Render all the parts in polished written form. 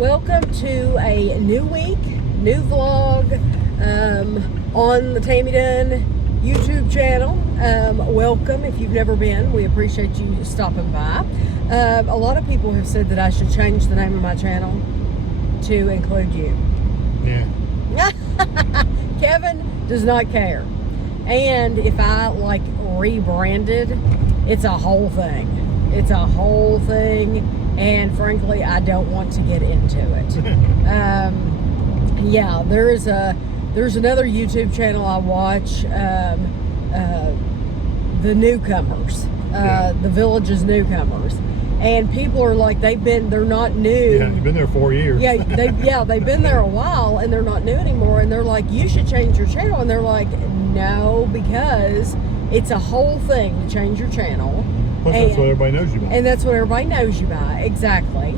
Welcome to a new week, new vlog on the Tammy Dunn YouTube channel. Welcome if you've never been. We appreciate you stopping by. A lot of people have said that I should change the name of my channel to include you. Yeah. Kevin does not care. And if I like rebranded, it's a whole thing. It's a whole thing. And frankly, I don't want to get into it. Yeah, there's another YouTube channel I watch, the newcomers, the Village's newcomers, and people are like, they're not new. Yeah, you've been there 4 years. Yeah, they've been there a while, and they're not new anymore. And they're like, you should change your channel. And they're like, no, because it's a whole thing to change your channel. Plus, that's what everybody knows you by. And that's what everybody knows you by, exactly.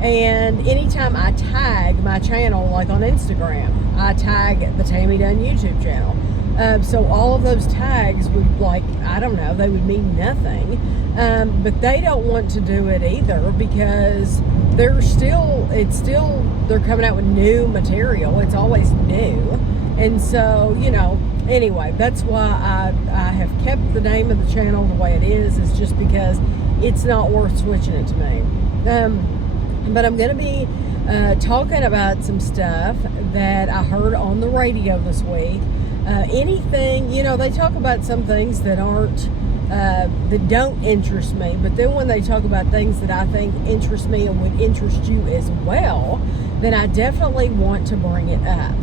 And anytime I tag my channel, like on Instagram, I tag the Tammy Dunn YouTube channel. So all of those tags would, like, I don't know, they would mean nothing. But they don't want to do it either because they're coming out with new material. It's always new. And so, you know, anyway, that's why I have kept the name of the channel the way it is just because it's not worth switching it to me. But I'm going to be talking about some stuff that I heard on the radio this week. Anything, you know, they talk about some things that that don't interest me, but then when they talk about things that I think interest me and would interest you as well, then I definitely want to bring it up.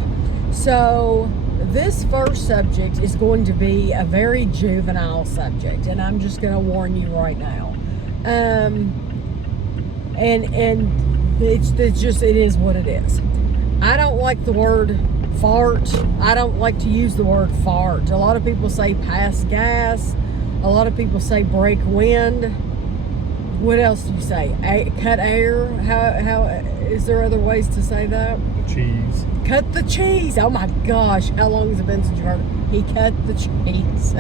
So this first subject is going to be a very juvenile subject, and I'm just going to warn you right now. And it is what it is. I don't like the word fart. I don't like to use the word fart. A lot of people say pass gas. A lot of people say break wind. What else do you say? Cut air? How is there other ways to say that? Cheese. Cut the cheese. Oh my gosh, how long has it been since you heard it? He cut the cheese.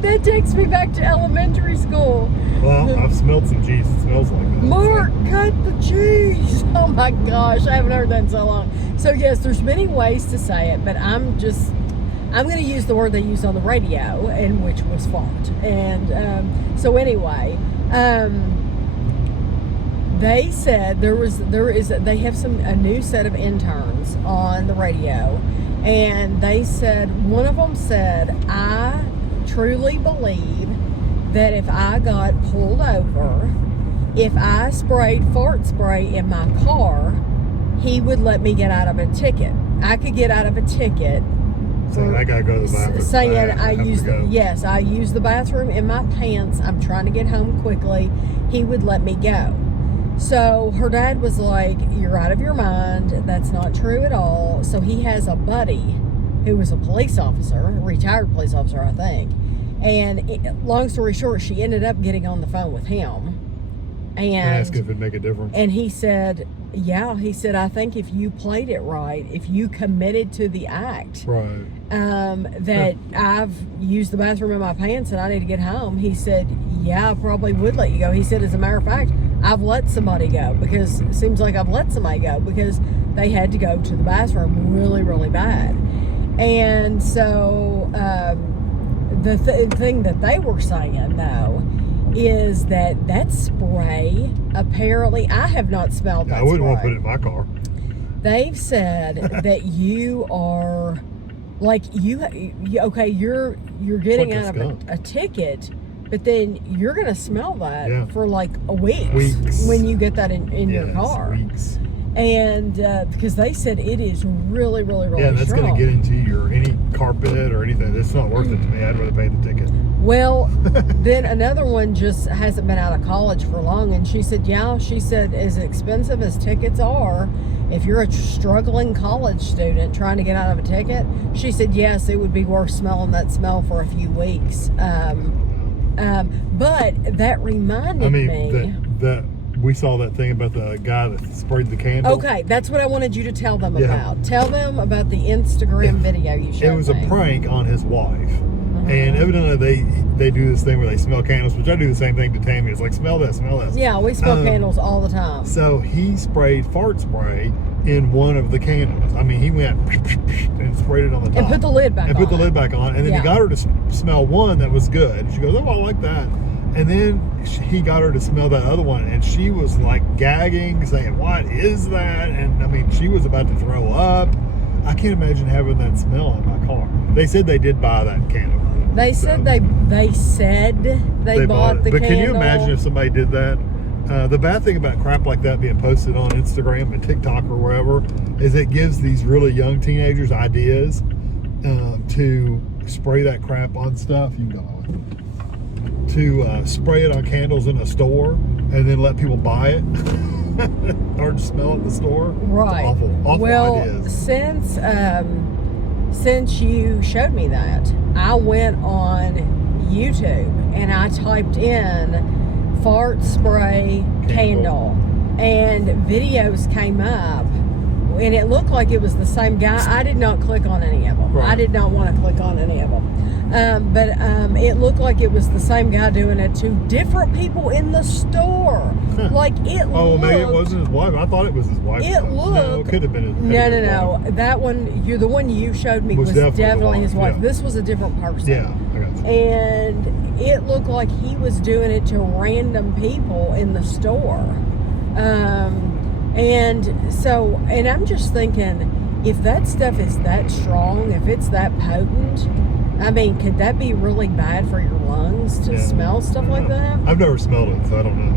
That takes me back to elementary school. Well, I've smelled some cheese. It smells like that. Mark, cut the cheese. Oh my gosh, I haven't heard that in so long. So yes, there's many ways to say it, but I'm going to use the word they used on the radio, and which was fart. And so anyway, they said they have a new set of interns on the radio, and they said, one of them said, I truly believe that if I got pulled over, if I sprayed fart spray in my car, he would let me get out of a ticket. I could get out of a ticket saying I gotta go to the bathroom. Saying I use the bathroom in my pants. I'm trying to get home quickly. He would let me go. So her dad was like, you're out of your mind. That's not true at all. So he has a buddy who was a police officer, a retired police officer, I think. And long story short, she ended up getting on the phone with him. And ask if it'd make a difference. And he said, I think if you played it right, if you committed to the act, right, that I've used the bathroom in my pants and I need to get home, he said, yeah, I probably would let you go. He said, as a matter of fact, I've let somebody go because it seems like I've let somebody go because they had to go to the bathroom really, really bad. And so the thing that they were saying, though, is that spray, apparently, I have not smelled that spray. I wouldn't want to put it in my car. They've said that you are, like, you're getting out of a ticket, but then you're going to smell that for like a week when you get that in your car. Weeks. And because they said it is really, really, really strong. Yeah, that's going to get into any carpet or anything. It's not worth it to me. I'd rather pay the ticket. Well, then another one just hasn't been out of college for long, and she said, as expensive as tickets are, if you're a struggling college student trying to get out of a ticket, she said, yes, it would be worth smelling that smell for a few weeks. But that reminded me that we saw that thing about the guy that sprayed the candle. Okay, that's what I wanted you to tell them about. Tell them about the Instagram video you showed me. It was a prank on his wife. And evidently they do this thing where they smell candles, which I do the same thing to Tammy. It's like, smell this, smell this. Yeah, we smell candles all the time. So he sprayed fart spray in one of the candles. I mean, he went and sprayed it on the top. And put the lid back on. And put the lid back on. And then he got her to smell one that was good. And she goes, oh, I like that. And then he got her to smell that other one. And she was like gagging, saying, what is that? And I mean, she was about to throw up. I can't imagine having that smell in my car. They said they did buy that candle. They said they bought the candle. But can you imagine if somebody did that? The bad thing about crap like that being posted on Instagram and TikTok or wherever is it gives these really young teenagers ideas to spray that crap on stuff. You can go on. To spray it on candles in a store and then let people buy it or smell it in the store. Right. It's awful well, ideas. Since you showed me that, I went on YouTube and I typed in fart spray candle, and videos came up, and it looked like it was the same guy. I did not click on any of them. Right. I did not want to click on any of them. But it looked like it was the same guy doing it to different people in the store. Like it Oh, looked, maybe it wasn't his wife. I thought it was his wife. It No, looked. it could have been his No. wife. That one, the one you showed me was definitely his wife. yeah. This was a different person. Yeah, I got you. And it looked like he was doing it to random people in the store. And I'm just thinking, if that stuff is that strong, if it's that potent, I mean, could that be really bad for your lungs to smell stuff like that? I've never smelled it, so I don't know.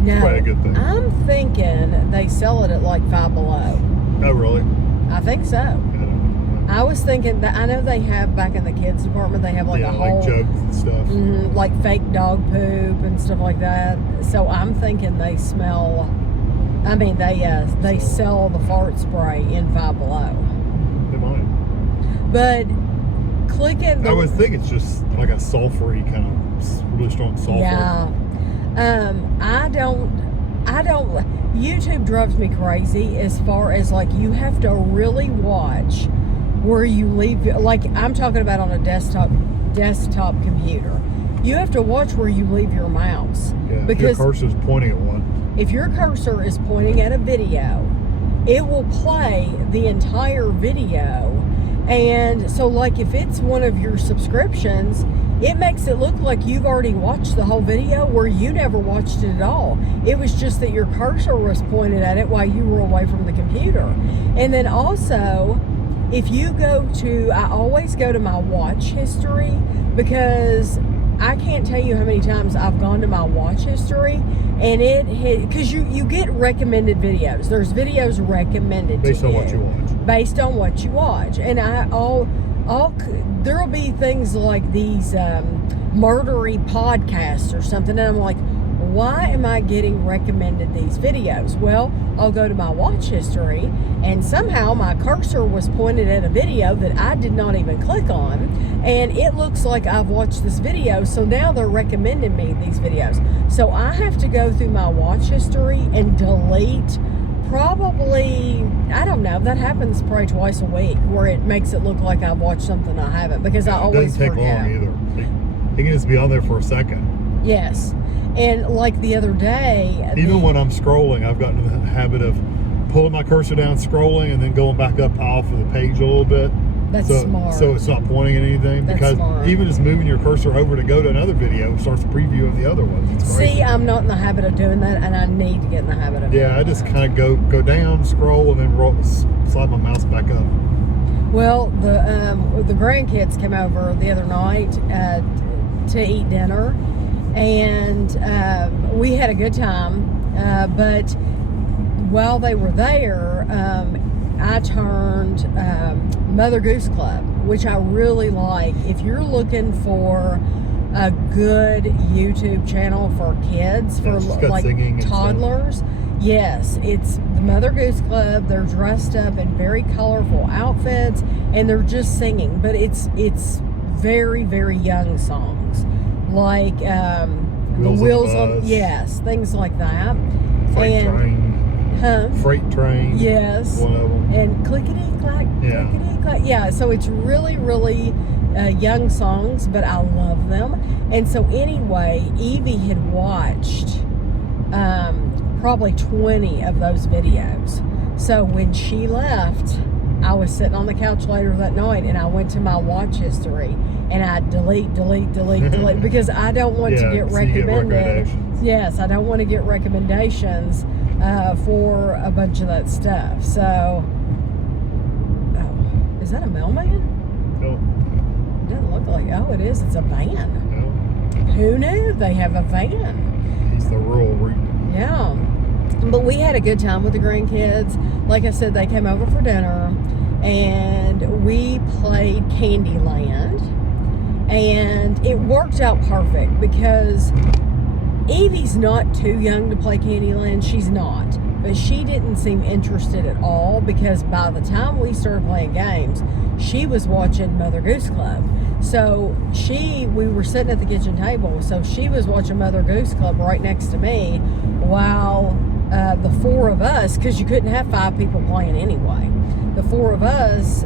No, Probably a good thing. I'm thinking they sell it at like Five Below. Oh, really? I think so. I don't know. I was thinking that I know they have back in the kids department, they have like a whole like jugs and stuff. like fake dog poop and stuff like that. So I'm thinking they smell. I mean, they sell the fart spray in Five Below. They might. But clicking. I would think it's just like a sulfury kind of really strong sulfur. Yeah. I don't. YouTube drives me crazy as far as like you have to really watch where you leave. Like I'm talking about on a desktop computer. You have to watch where you leave your mouse. Yeah, because your cursor's pointing at one. if your cursor is pointing at a video, it will play the entire video. And so like if it's one of your subscriptions, it makes it look like you've already watched the whole video where you never watched it at all. It was just that your cursor was pointed at it while you were away from the computer. And then also, if you go to, I always go to my watch history, because I can't tell you how many times I've gone to my watch history and it hit, because you get recommended videos. There's videos recommended Based to on you. what you watch. Based on what you watch. And there'll be things like these murdery podcasts or something, and I'm like, why am I getting recommended these videos? Well, I'll go to my watch history, and somehow my cursor was pointed at a video that I did not even click on, and it looks like I've watched this video, so now they're recommending me these videos. So I have to go through my watch history and delete probably, I don't know, that happens probably twice a week, where it makes it look like I've watched something I haven't, because I always forget. It doesn't take long either. It can just be on there for a second. Yes. And like the other day, Even when I'm scrolling, I've gotten in the habit of pulling my cursor down, scrolling, and then going back up off of the page a little bit. That's smart. So it's not pointing at anything. That's because smart. Even just moving your cursor over to go to another video starts previewing the other ones. It's crazy. See, I'm not in the habit of doing that, and I need to get in the habit of doing Yeah, I just that. kind of go down, scroll, and then slide my mouse back up. Well, the grandkids came over the other night to eat dinner, and we had a good time. But while they were there, I turned Mother Goose Club, which I really like. If you're looking for a good YouTube channel for kids, for It's got like singing and toddlers, yes, it's the Mother Goose Club. They're dressed up in very colorful outfits, and they're just singing. But it's very, very young songs, like the Wheels on, yes, things like that. Freight And train. Huh? Freight Train. Yes. One of them. And clickety-clack, Yeah. clickety-clack. Yeah, so it's really, really young songs, but I love them. And so anyway, Evie had watched probably 20 of those videos. So when she left, I was sitting on the couch later that night and I went to my watch history and I delete because I don't want to get recommended. Yes, I don't want to get recommendations for a bunch of that stuff. So, oh, is that a mailman? Oh. It doesn't look like, oh, it is. It's a van. Oh. Who knew they have a van? He's the rural route. Yeah. But we had a good time with the grandkids. Like I said, they came over for dinner and we played Candyland. And it worked out perfect because Evie's not too young to play Candyland. She's not. But she didn't seem interested at all because by the time we started playing games, she was watching Mother Goose Club. So we were sitting at the kitchen table, so she was watching Mother Goose Club right next to me while the four of us, because you couldn't have 5 people playing anyway, the 4 of us,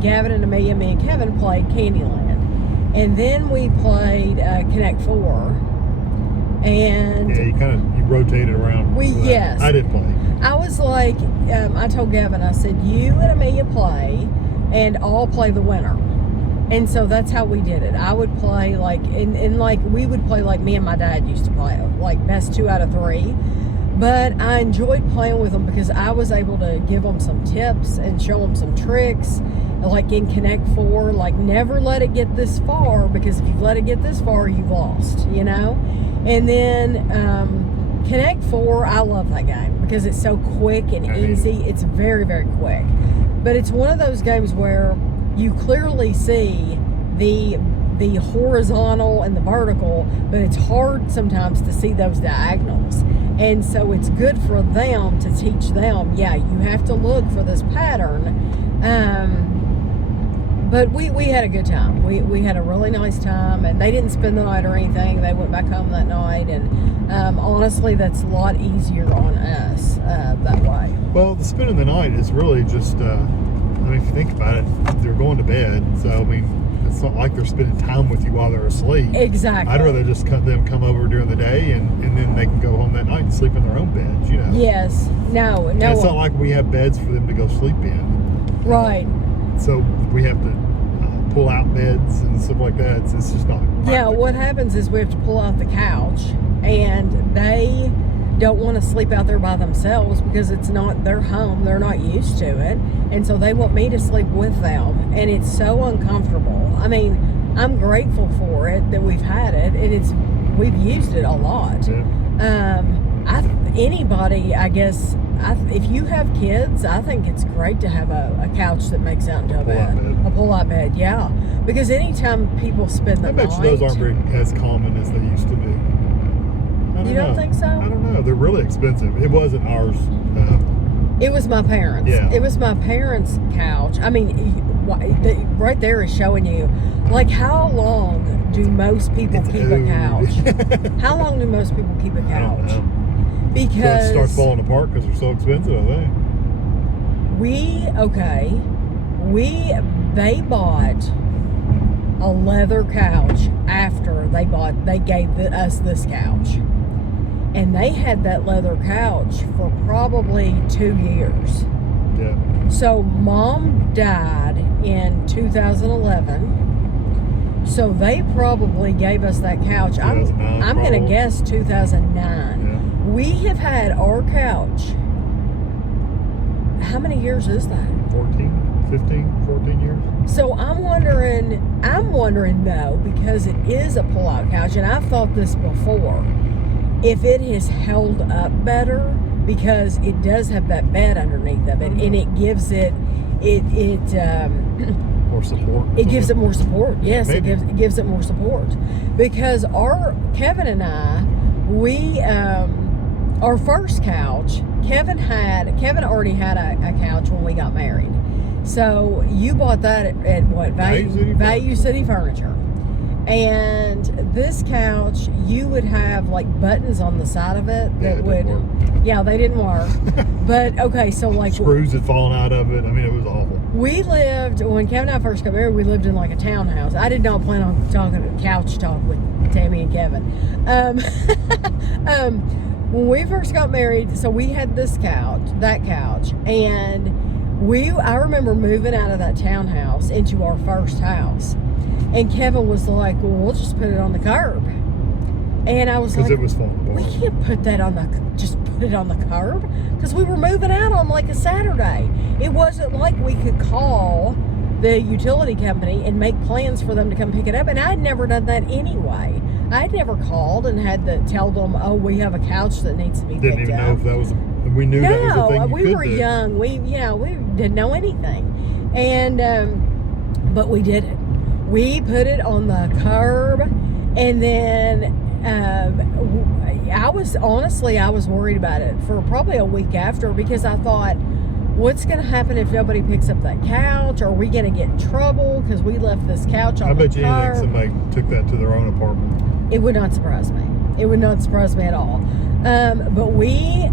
Gavin and Amelia, me and Kevin, played Candyland. And then we played Connect 4. And yeah, you rotated around. Yes. I didn't play. I was like, I told Gavin, I said, you and Amelia play, and I'll play the winner. And so that's how we did it. I would play like, we would play like me and my dad used to play, like best 2 out of 3. But I enjoyed playing with them because I was able to give them some tips and show them some tricks. Like in Connect 4, like never let it get this far, because if you let it get this far, you've lost, you know? And then Connect 4, I love that game because it's so quick and easy. It's very, very quick. But it's one of those games where you clearly see the horizontal and the vertical, but it's hard sometimes to see those diagonals. And so it's good for them to teach them, yeah, you have to look for this pattern. But we had a good time. We had a really nice time, and they didn't spend the night or anything. They went back home that night, and honestly, that's a lot easier on us that way. Well, the spending the night is really just, I mean, if you think about it, they're going to bed, so, I mean, it's not like they're spending time with you while they're asleep. Exactly. I'd rather just them come over during the day, and then they can go home that night and sleep in their own beds, you know. Yes. No. And it's not like we have beds for them to go sleep in. Right. So we have to pull out beds and stuff like that. It's just not practical. Yeah, what happens is we have to pull out the couch, and they don't want to sleep out there by themselves because it's not their home. They're not used to it. And so they want me to sleep with them. And it's so uncomfortable. I mean, I'm grateful for it that we've had it, and we've used it a lot. Yeah. Anybody, I guess, if you have kids, I think it's great to have a couch that makes out into a bed. A pull-out bed, yeah. Because anytime people spend the night... I bet those aren't very as common as they used to be. You don't think so? I don't know. They're really expensive. It wasn't ours. It was my parents'. Yeah. It was my parents' couch. I mean, right there is showing you, like, how long do most people keep a couch? How long do most people keep a couch? I don't know. Because so it starts falling apart because they're so expensive, I think. They bought a leather couch after they gave us this couch. And they had that leather couch for probably 2 years. Yeah. So Mom died in 2011. So they probably gave us that couch. I'm going to guess 2009. Yeah. We have had our couch. How many years is that? 14 years. So I'm wondering though, because it is a pull-out couch, and I've thought this before, if it has held up better, because it does have that bed underneath of it, and it gives it more support. It gives it more support. Yes, Maybe. it gives it more support. Because Kevin and I, our first couch, Kevin already had a couch when we got married. So you bought that at what? Value City Furniture. And this couch, you would have like buttons on the side of it that they didn't work. But okay, so like screws had fallen out of it. I mean, it was awful. We lived, when Kevin and I first got married, we lived in like a townhouse. I did not plan on talking couch talk with Tammy and Kevin. When we first got married, so we had that couch, and I remember moving out of that townhouse into our first house. And Kevin was like, well, we'll just put it on the curb. And I was like, because it was falling apart. We can't put that just put it on the curb, because we were moving out on like a Saturday. It wasn't like we could call the utility company and make plans for them to come pick it up. And I'd never done that anyway. I'd never called and had to tell them, oh, we have a couch that needs to be picked up. Didn't even know if that was, we knew that was a thing you we could were do. young. We didn't know anything. And, but we did it. We put it on the curb, and then I was worried about it for probably a week after, because I thought, what's going to happen if nobody picks up that couch? Are we going to get in trouble because we left this couch on the curb? I bet you anything somebody took that to their own apartment. It would not surprise me. It would not surprise me at all. But we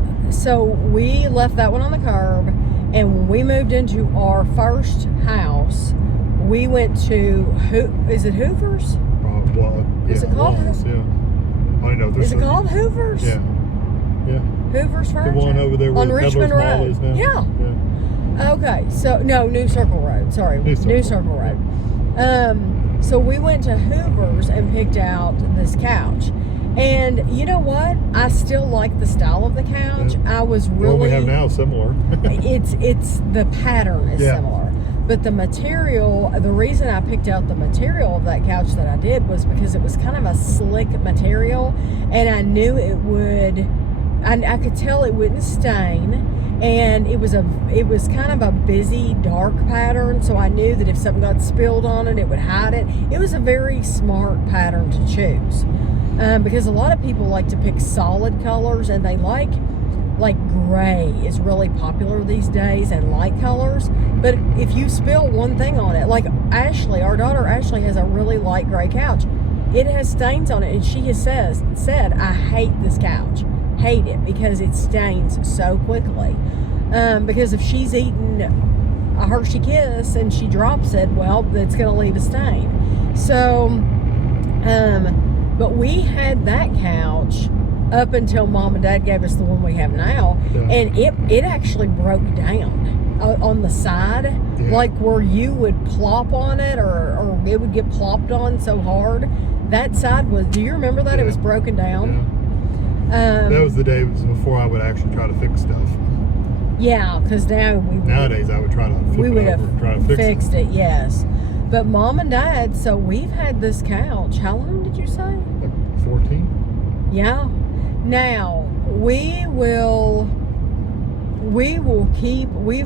left that one on the curb, and when we moved into our first house, we went to, is it Hoover's? Probably. Is it called Hoover's? Yeah. I don't know. Is it called Hoover's? Yeah. Yeah. Hoover's Furniture? The one over there where on the Richmond Peddler's Mall Road. is now. Yeah. Okay, so, no, New Circle Road. Sorry, New Circle Road. So we went to Hoover's and picked out this couch. And you know what? I still like the style of the couch. Yeah. I was really... What we have now is similar. it's the pattern is similar. But the material, the reason I picked out the material of that couch that I did was because it was kind of a slick material, and I knew it would, I could tell it wouldn't stain, and it was kind of a busy, dark pattern, so I knew that if something got spilled on it, it would hide it. It was a very smart pattern to choose, because a lot of people like to pick solid colors, and they like gray is really popular these days, and light colors. But if you spill one thing on it, like Ashley, our daughter Ashley has a really light gray couch. It has stains on it, and she has said, I hate this couch. Hate it, because it stains so quickly. Because if she's eaten a Hershey Kiss and she drops it, well, it's going to leave a stain. So, but we had that couch up until Mom and Dad gave us the one we have now, and it actually broke down on the side, like where you would plop on it, or it would get plopped on so hard. That side was, do you remember that? It was broken down. That was the days before I would actually try to fix stuff. Yeah, because nowadays I would try to flip it over and try to fix it. Yes. But Mom and Dad, so we've had this couch, how long did you say? Like 14. Yeah. Now, we've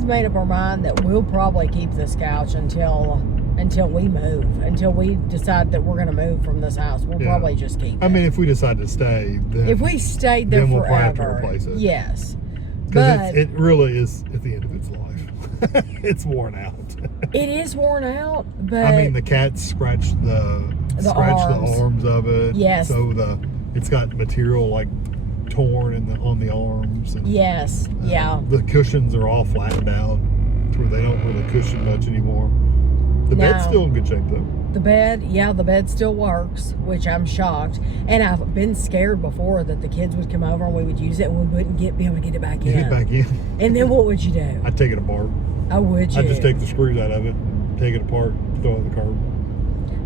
made up our mind that we'll probably keep this couch until we move, until we decide that we're going to move from this house. We'll probably just keep it. I mean, if we decide to stay, then if we stayed there then we'll forever, probably have to replace it. Yes. Because it really is at the end of its life. It's worn out. It is worn out, but I mean, the cats scratched the arms of it. Yes. So it's got material like torn on the arms. And, yes. Yeah. The cushions are all flattened out, where they don't really cushion much anymore. The bed's still in good shape though. The bed still works, which I'm shocked. And I've been scared before that the kids would come over and we would use it and we wouldn't be able to get it back in. Get it back in. And then what would you do? I'd take it apart. Oh, would you? I'd just take the screws out of it, take it apart, throw it in the curb.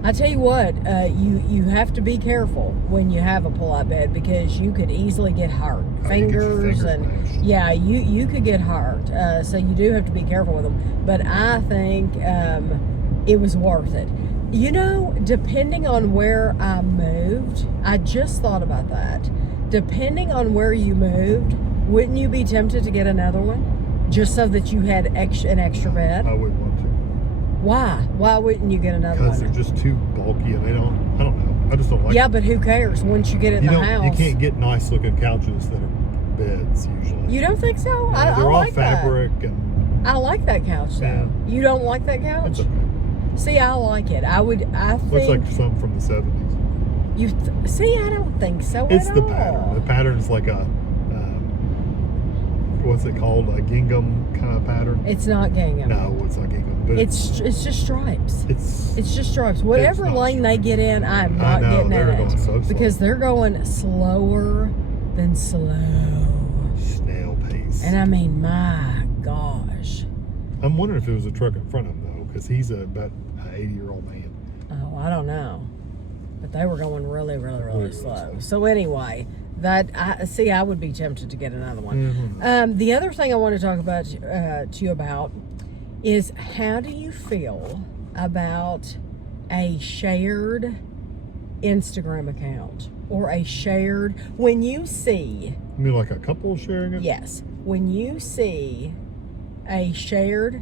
I tell you what, you have to be careful when you have a pull-out bed, because you could easily get hurt. Fingers and smashed. you could get hurt. So you do have to be careful with them. But I think it was worth it. You know, depending on where I moved, I just thought about that. Depending on where you moved, wouldn't you be tempted to get another one? Just so that you had an extra bed? I wouldn't want to. Why? Why wouldn't you get another one? Because they're just too bulky and I don't know. I just don't like them. But who cares once you get it in the house? You can't get nice looking couches that are beds usually. You don't think so? They're all fabric and I like that couch though. Yeah. You don't like that couch? It's okay. See, I like it. I think. Looks like something from the 70s. See, I don't think so It's at the all. pattern. The pattern's like a, what's it called? A gingham kind of pattern. It's not gingham. No, it's not gingham. But It's just stripes. it's It's just stripes. Whatever not lane they stripes. get in, I'm I not know, getting they're in going it. so slow. Because they're going slower than slow. snail pace. And I mean, my gosh. I'm wondering if it was a truck in front of him though, because he's about an 80-year-old man. Oh, I don't know. But they were going really, really, really Really slow. slow. So anyway, I would be tempted to get another one. Mhm. The other thing I want to talk about to you about is, how do you feel about a shared Instagram account or a shared, when you see, You mean like a couple sharing it? yes, when you see a shared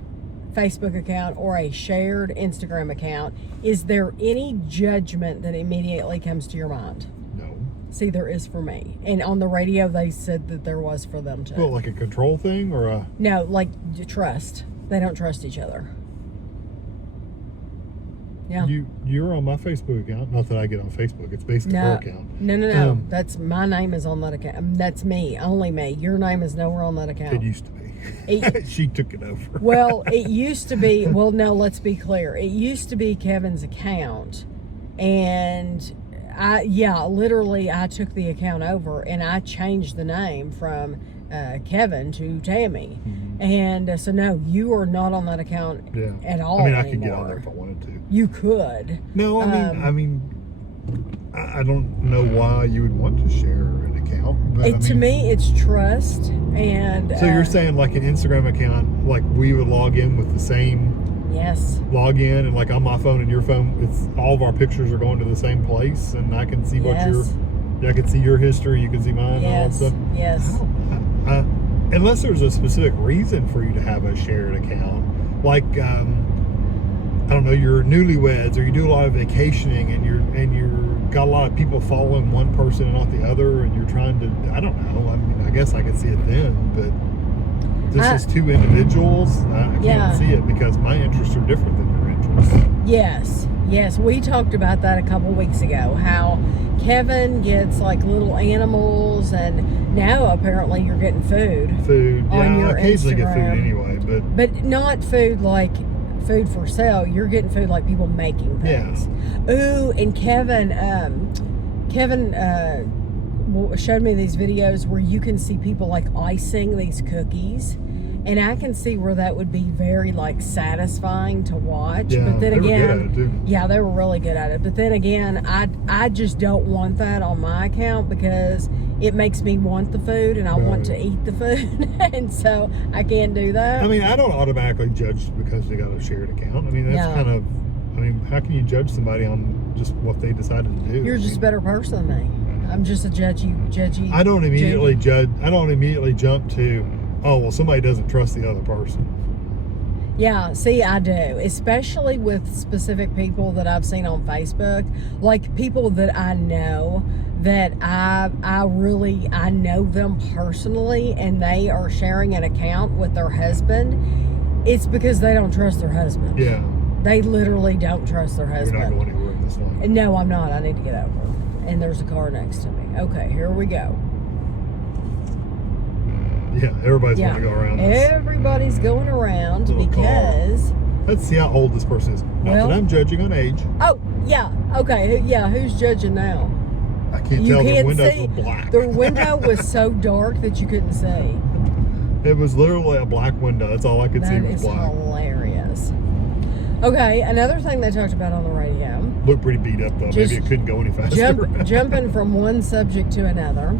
Facebook account or a shared Instagram account, is there any judgment that immediately comes to your mind? No. See, there is for me. And on the radio, they said that there was for them too. Well, like a control thing or a. No, like trust. They don't trust each other. Yeah. You're on my Facebook account. Not that I get on Facebook. It's basically her account. No. That's my name is on that account. That's me, only me. Your name is nowhere on that account. It used to be. She took it over. Well, it used to be. Well, no. Let's be clear. It used to be Kevin's account, and literally, I took the account over and I changed the name from Kevin to Tammy. Mm-hmm. And so no, you are not on that account at all. I mean, I anymore. could get on there if I wanted to. You could. No, I don't know why you would want to share an account. But To me, it's trust. And so you're saying like an Instagram account, like we would log in with the same yes, login, and like on my phone and your phone, it's all of our pictures are going to the same place, and I can see I can see your history, you can see mine, and all that stuff. Yes. Unless there's a specific reason for you to have a shared account, like I don't know, you're newlyweds, or you do a lot of vacationing, and you're got a lot of people following one person and not the other, and you're trying to, I don't know. I mean, I guess I could see it then, but this is two individuals. I can't see it because my interests are different than your interests. Yes, we talked about that a couple weeks ago, how Kevin gets like little animals, and now apparently you're getting food. On your I occasionally Instagram. get food anyway, but not food like food for sale. You're getting food like people making things. Ooh, and Kevin showed me these videos where you can see people like icing these cookies, and I can see where that would be very like satisfying to watch. Yeah, but then they were again, good at it too. Yeah, they were really good at it. But then again, I just don't want that on my account because it makes me want the food, and I want to eat the food, and so I can't do that. I mean, I don't automatically judge because they got a shared account. I mean, that's kind of, I mean, how can you judge somebody on just what they decided to do? You're just a better person than me. I'm just a judgy. I don't immediately judge. I don't immediately jump to, oh, well, somebody doesn't trust the other person. Yeah, see, I do, especially with specific people that I've seen on Facebook, like people that I know that I know them personally, and they are sharing an account with their husband. It's because they don't trust their husband. Yeah. They literally don't trust their husband. You're not going anywhere in this line. No, I'm not. I need to get over. And there's a car next to me. Okay, here we go. Yeah, everybody's going to go around this. Everybody's going around Little because... Let's see how old this person is. Not that I'm judging on age. Oh, yeah. Okay, yeah, who's judging now? I can't tell. Their windows were black. Their window was so dark that you couldn't see. It was literally a black window. That's all I could see was black. That is hilarious. Okay, another thing they talked about on the radio. Looked pretty beat up though. Maybe it couldn't go any faster. Jumping from one subject to another.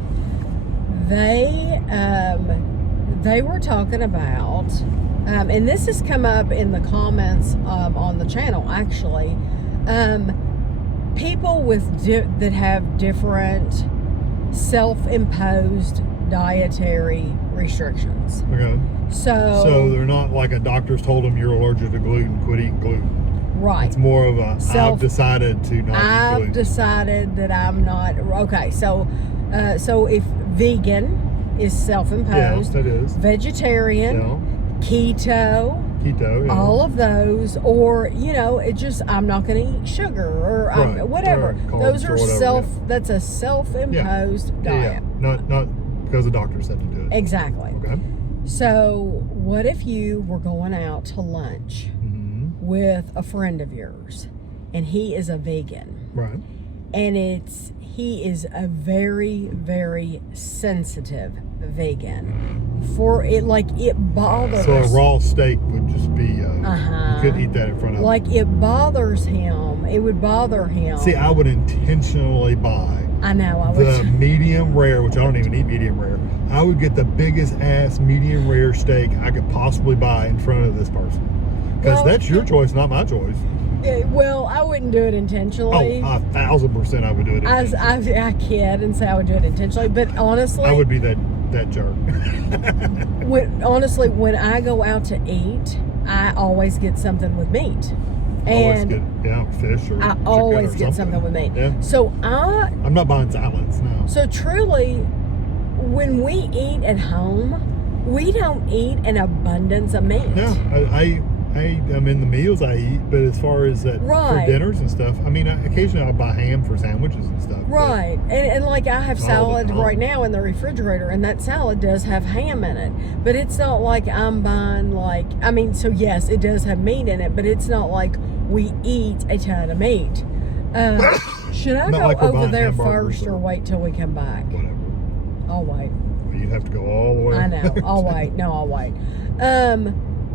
They were talking about, and this has come up in the comments on the channel actually. People that have different self-imposed dietary restrictions. Okay. So they're not like a doctor's told them you're allergic to gluten, quit eating gluten. Right. It's more of a I've decided to not eat gluten. I've decided that I'm not. Okay. So if vegan is self-imposed, that is. vegetarian keto, yeah. all of those, or it just I'm not going to eat sugar or whatever. Right. Those are whatever, that's a self-imposed diet. Not because the doctor said to do it. Exactly. Okay. So what if you were going out to lunch with a friend of yours, and he is a vegan, right? And he is a very, very sensitive vegan. For it, like, it bothers. So a raw steak would just be. You couldn't eat that in front of him. Like, it bothers him. It would bother him. See, I would intentionally buy. I know. The medium rare, which I don't even eat medium rare. I would get the biggest ass medium rare steak I could possibly buy in front of this person. Because that's your choice, not my choice. Well, I wouldn't do it intentionally. Oh, 1,000% I would do it intentionally. I kid and say I would do it intentionally, but honestly, I would be that jerk. Honestly, when I go out to eat, I always get something with meat. And fish or I chicken always or get something with meat. Yeah. So I'm not buying salads, no. So truly, when we eat at home, we don't eat an abundance of meat. No, I'm in the meals I eat, but as far as that for dinners and stuff, I mean, occasionally I'll buy ham for sandwiches and stuff. Right, and like I have salad right now in the refrigerator, and that salad does have ham in it, but it's not like I'm buying so yes, it does have meat in it, but it's not like we eat a ton of meat. Should I go over there first or wait till we come back? Whatever. I'll wait. You'd have to go all the way. I know. I'll wait. No, I'll wait.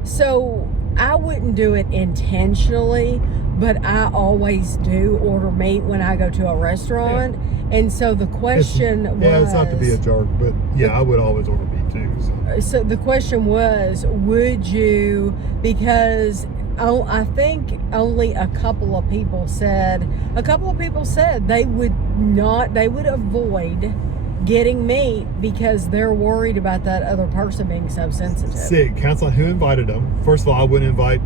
So I wouldn't do it intentionally, but I always do order meat when I go to a restaurant. Yeah. And so the question was... Yeah, it's not to be a jerk, but I would always order meat too. So the question was, would you, because I think only a couple of people said they would avoid getting meat because they're worried about that other person being so sensitive. Sick. Counsel, who invited them? First of all, I wouldn't invite.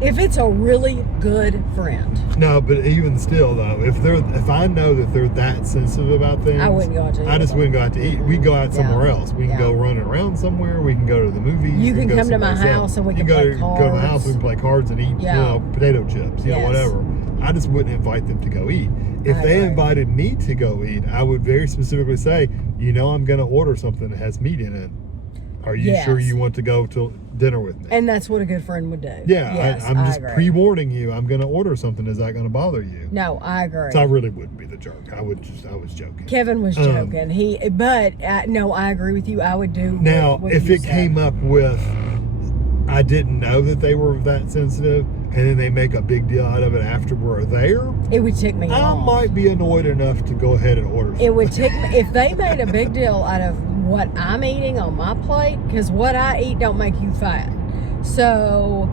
If it's a really good friend. No, but even still, though, if I know that they're that sensitive about things, I wouldn't go out to eat. I just wouldn't go out to eat. We go out somewhere else. We can go running around somewhere. We can go to the movies. You can come to my house and we can play cards. Go to my house. We can play cards and eat, potato chips, whatever. I just wouldn't invite them to go eat. If they invited me to go eat, I would very specifically say, I'm going to order something that has meat in it. Are you sure you want to go to dinner with me? And that's what a good friend would do. Yeah, yes, I'm just pre-warning you. I'm going to order something. Is that going to bother you? No, I agree. So I really wouldn't be the jerk. I was joking. Kevin was joking. No, I agree with you. I would do. Now, if it came up with, I didn't know that they were that sensitive, and then they make a big deal out of it after we're there, it would tick me off. I might be annoyed enough to go ahead and order something. It would tick me if they made a big deal out of what I'm eating on my plate, because what I eat don't make you fat. So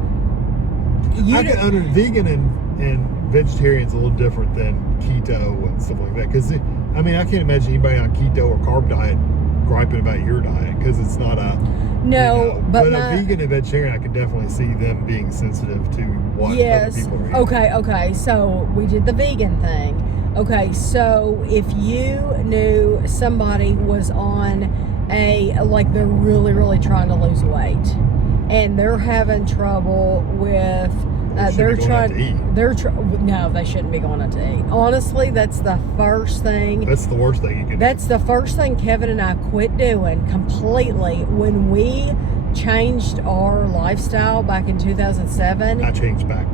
vegan and vegetarian's a little different than keto and stuff like that. Because I can't imagine anybody on keto or carb diet griping about your diet, because it's not a but a vegan and vegetarian, I could definitely see them being sensitive to what other people are eating. Okay. So we did the vegan thing. Okay, so if you knew somebody was on they're really, really trying to lose weight, and they're having trouble with, no, they shouldn't be going out to eat. Honestly, that's the first thing. That's the worst thing you can do. That's the first thing Kevin and I quit doing completely when we changed our lifestyle back in 2007. I changed back.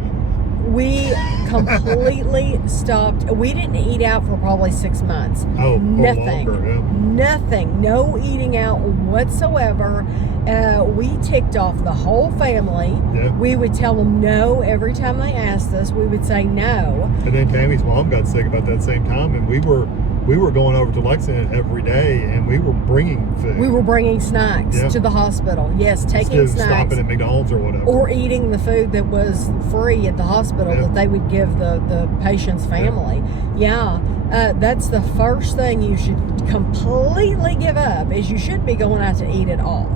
We completely stopped. We didn't eat out for probably 6 months. Nothing. Nothing. No eating out whatsoever. We ticked off the whole family. Yeah. We would tell them no every time they asked us. We would say no. And then Tammy's mom got sick about that same time, and we were going over to Lexington every day, and we were bringing food. We were bringing snacks to the hospital. Yes, taking snacks. Stopping at McDonald's or whatever. Or eating the food that was free at the hospital that they would give the patient's family. Yeah. That's the first thing you should completely give up, is you shouldn't be going out to eat at all.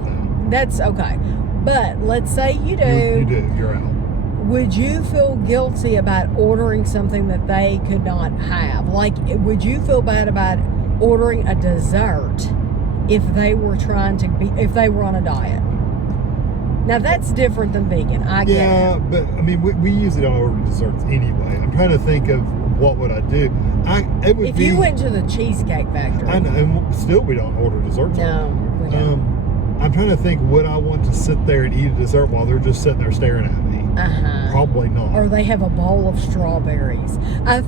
That's okay. But let's say you do. You do. You're out. Would you feel guilty about ordering something that they could not have? Like, would you feel bad about ordering a dessert if they were if they were on a diet? Now that's different than vegan. I get Yeah, it. but I mean, we usually don't order desserts anyway. I'm trying to think of what would I do. It would If be. you went to the Cheesecake Factory. I know, and still we don't order desserts. No, we don't. I'm trying to think, would I want to sit there and eat a dessert while they're just sitting there staring at me? Probably not. Or they have a bowl of strawberries. I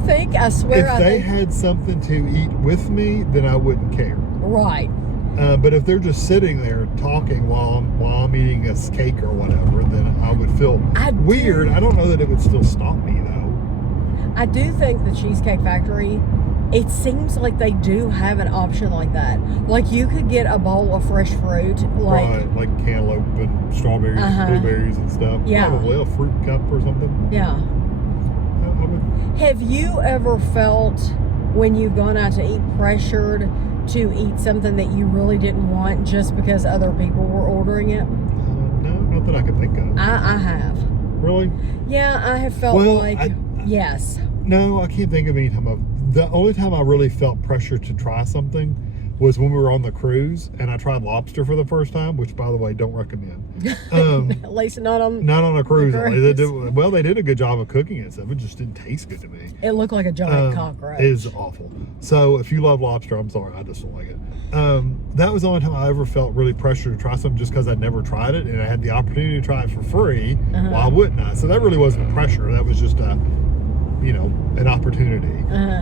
swear, If they had something to eat with me, then I wouldn't care. Right. But if they're just sitting there talking while I'm eating a cake or whatever, then I would feel weird. I don't know that it would still stop me though. I do think the Cheesecake Factory, it seems like they do have an option like that. Like you could get a bowl of fresh fruit, like cantaloupe and strawberries, and blueberries and stuff. Yeah. Probably a fruit cup or something. Yeah. I would. Have you ever felt when you've gone out to eat pressured to eat something that you really didn't want just because other people were ordering it? No, not that I can think of. I have. Really? Yeah, I have felt yes. No, I can't think of any time. The only time I really felt pressure to try something was when we were on the cruise and I tried lobster for the first time, which, by the way, don't recommend. At least not on a cruise. cruise. They did a good job of cooking it, so it just didn't taste good to me. It looked like a giant cockroach. It is awful. So if you love lobster, I'm sorry, I just don't like it. That was the only time I ever felt really pressure to try something just because I'd never tried it and I had the opportunity to try it for free. Why wouldn't I? So that really wasn't a pressure. That was just an opportunity.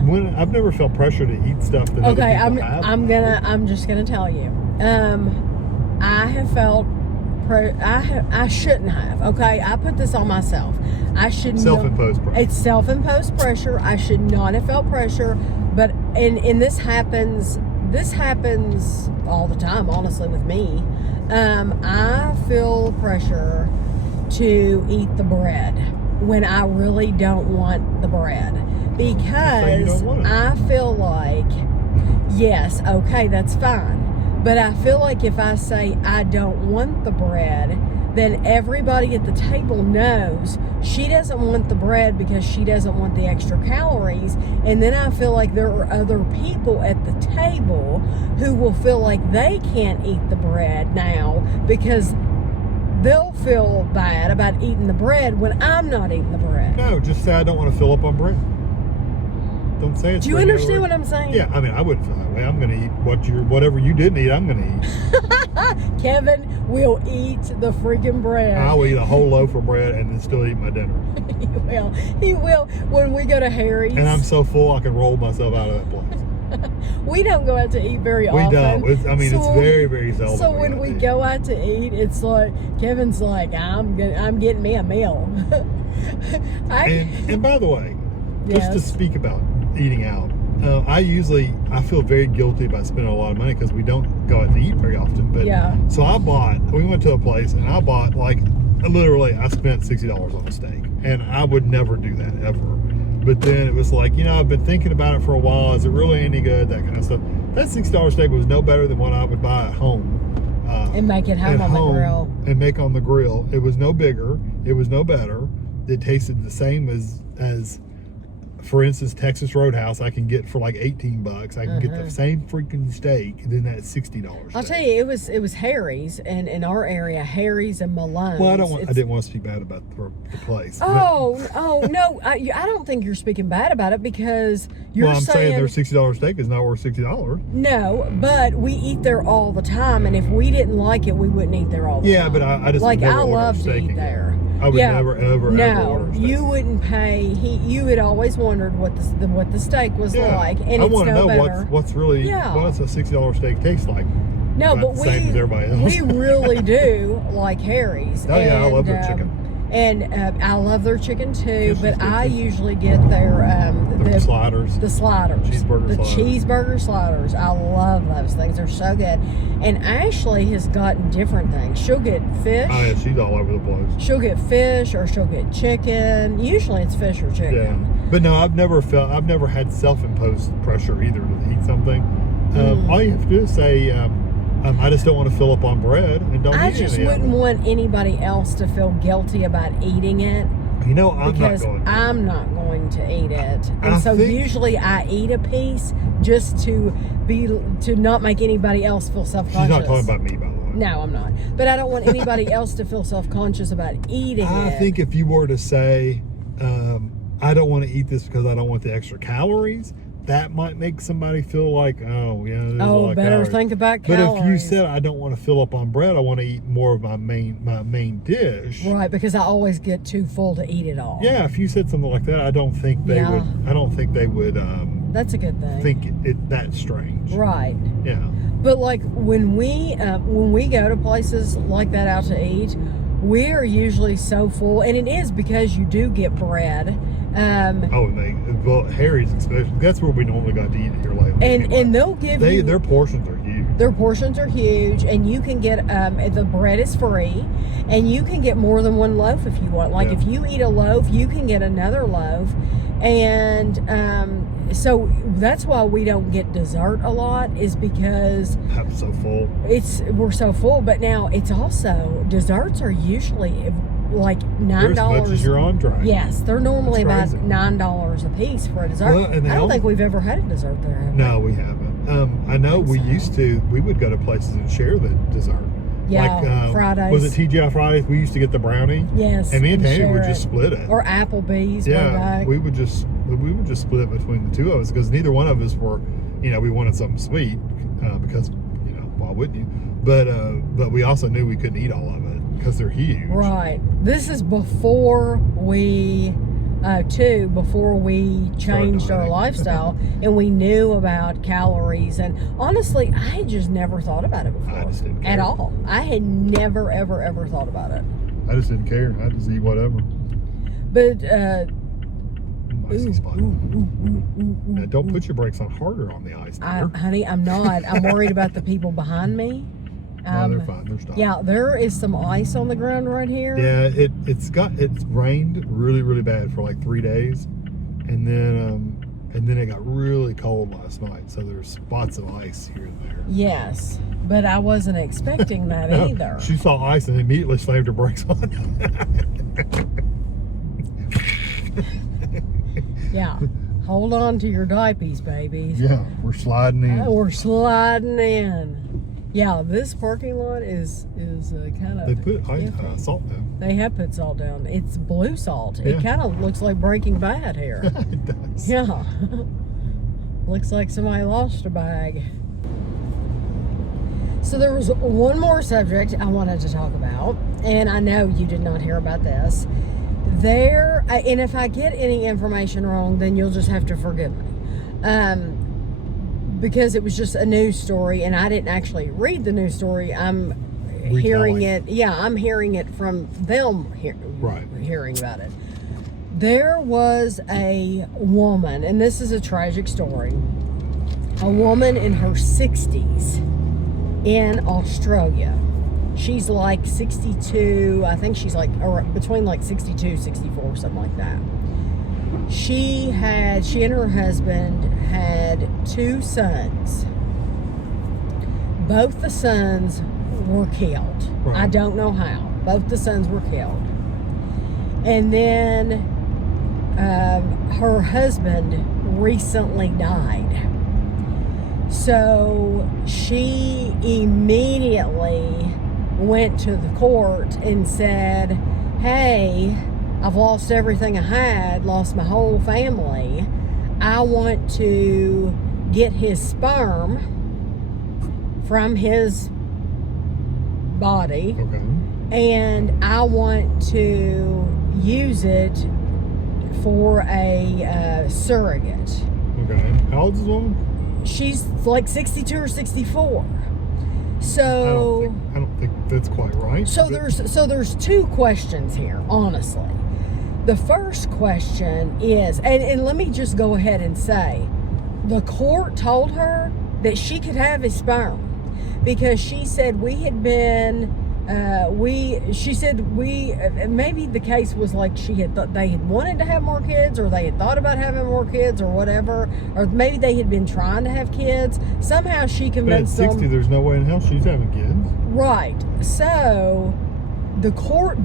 When I've never felt pressure to eat stuff that other people have. I'm just gonna tell you. I have felt I shouldn't have. Okay, I put this on myself. I should self-imposed pressure. It's self-imposed pressure. I should not have felt pressure, but and this happens all the time, honestly, with me. I feel pressure to eat the bread when I really don't want the bread, because I feel like, yes, okay, that's fine, but I feel like if I say I don't want the bread, then everybody at the table knows she doesn't want the bread because she doesn't want the extra calories, and then I feel like there are other people at the table who will feel like they can't eat the bread now because they'll feel bad about eating the bread when I'm not eating the bread. No, just say I don't want to fill up on bread. Don't say it's. Do you understand what I'm saying? Yeah, I mean, I wouldn't feel that way. I'm going to eat whatever you didn't eat, I'm going to eat. Kevin will eat the freaking bread. I will eat a whole loaf of bread and then still eat my dinner. He will. When we go to Harry's. And I'm so full I can roll myself out of that place. We don't go out to eat very often. We don't. It's very, very seldom. So when we go out to eat, it's like Kevin's like, I'm getting me a meal. And by the way, just to speak about eating out, I feel very guilty about spending a lot of money because we don't go out to eat very often. But so we went to a place and I bought literally I spent $60 on a steak, and I would never do that ever. But then it was like, I've been thinking about it for a while. Is it really any good? That kind of stuff. That $60 steak was no better than what I would buy at home. And make it home on the grill. And make on the grill. It was no bigger. It was no better. It tasted the same as for instance, Texas Roadhouse, I can get for like $18. I can get the same freaking steak than that $60. I'll tell you, it was Harry's, and in our area, Harry's and Malone's. Well, I didn't want to speak bad about the place. Oh no, I don't think you're speaking bad about it because you're saying their $60 steak is not worth $60. No, but we eat there all the time, and if we didn't like it, we wouldn't eat there all the time. Yeah, but I just I never love to eat there. I would never, ever order steak. You wouldn't pay. You had always wondered what the steak was like, and I it's want to know better. what's really what's a $60 steak taste like. No, but same as everybody else. We really do like Harry's. Oh yeah, I love their chicken. And I love their chicken too, but I usually get their sliders. The sliders. Cheeseburger sliders. I love those things. They're so good. And Ashley has gotten different things. She'll get fish. Oh yeah, she's all over the place. She'll get fish or she'll get chicken. Usually it's fish or chicken. Yeah. But no, I've never had self-imposed pressure either to eat something. All you have to do is say, I just don't want to fill up on bread and don't eat any of it. I just wouldn't want anybody else to feel guilty about eating it. I'm not going to. I'm not going to eat it. And usually I eat a piece just to not make anybody else feel self-conscious. She's not talking about me, by the way. No, I'm not. But I don't want anybody else to feel self-conscious about eating I it. think if you were to say, I don't want to eat this because I don't want the extra calories, that might make somebody feel like, oh, yeah, there's a lot of better calories. think about But calories. if you said, I don't want to fill up on bread, I want to eat more of my main dish. Right, because I always get too full to eat it all. Yeah, if you said something like that, I don't think they would. I don't think they would. That's a good thing. Think it that strange. Right. Yeah. But like when we go to places like that out to eat, we are usually so full, and it is because you do get bread. Harry's especially. That's where we normally got to eat here lately. And they'll give you their portions are huge. Their portions are huge, and you can get the bread is free, and you can get more than one loaf if you want. Like if you eat a loaf, you can get another loaf, and so that's why we don't get dessert a lot, is because I'm so full. We're so full. But now it's also, desserts are usually like $9. As much as your entree. Yes, they're normally about crazy. $9 a piece for a dessert. Well, and I don't think we've ever had a dessert there. Have we? No, we haven't. I know we used to. We would go to places and share the dessert. Yeah, like, Fridays. Was it TGI Fridays? We used to get the brownie. Yes, and me and Tammy share would it. just split it. Or Applebee's. way Yeah, back. we would just split it between the two of us because neither one of us were, we wanted something sweet because why wouldn't you? But we also knew we couldn't eat all of it because they're huge. Right. This is before we changed our lifestyle and we knew about calories. And honestly, I had just never thought about it before. I just didn't care. At all. I had never, ever, ever thought about it. I just didn't care. I just eat whatever. But Icy spot. Now, don't put your brakes on harder on the ice, dear. honey, I'm not. I'm worried about the people behind me. No, they're fine. They're stopped. Yeah, there is some ice on the ground right here. Yeah, it's rained really, really bad for like 3 days, and then it got really cold last night. So there's spots of ice here and there. Yes, but I wasn't expecting that No, either. She saw ice and immediately slammed her brakes on. Yeah, hold on to your diapers, babies. Yeah, we're sliding in. We're sliding in. Yeah, this parking lot is kind of. They put salt down. They have put salt down. It's blue salt. Yeah. It kind of looks like Breaking Bad here. It does. Yeah. Looks like somebody lost a bag. So there was one more subject I wanted to talk about, and I know you did not hear about this. And if I get any information wrong, then you'll just have to forgive me. Because it was just a news story, and I didn't actually read the news story. I'm hearing it. Yeah, I'm hearing it from them hearing about it. There was a woman, and this is a tragic story, a woman in her 60s in Australia. She's like 62, I think she's like between like 62, 64, something like that. She and her husband had 2 sons. Both the sons were killed. Right. I don't know how. Both the sons were killed. And then her husband recently died. So she immediately went to the court and said, hey, I've lost everything I had, lost my whole family. I want to get his sperm from his body, and I want to use it for a surrogate. Okay. How old is this woman? She's like 62 or 64. So I don't think that's quite right. So there's 2 questions here, honestly. The first question is, and let me just go ahead and say, the court told her that she could have his sperm because she said maybe the case was like they had wanted to have more kids, or they had thought about having more kids, or whatever, or maybe they had been trying to have kids. Somehow she convinced them. At 60, there's no way in hell she's having kids. Right. So the court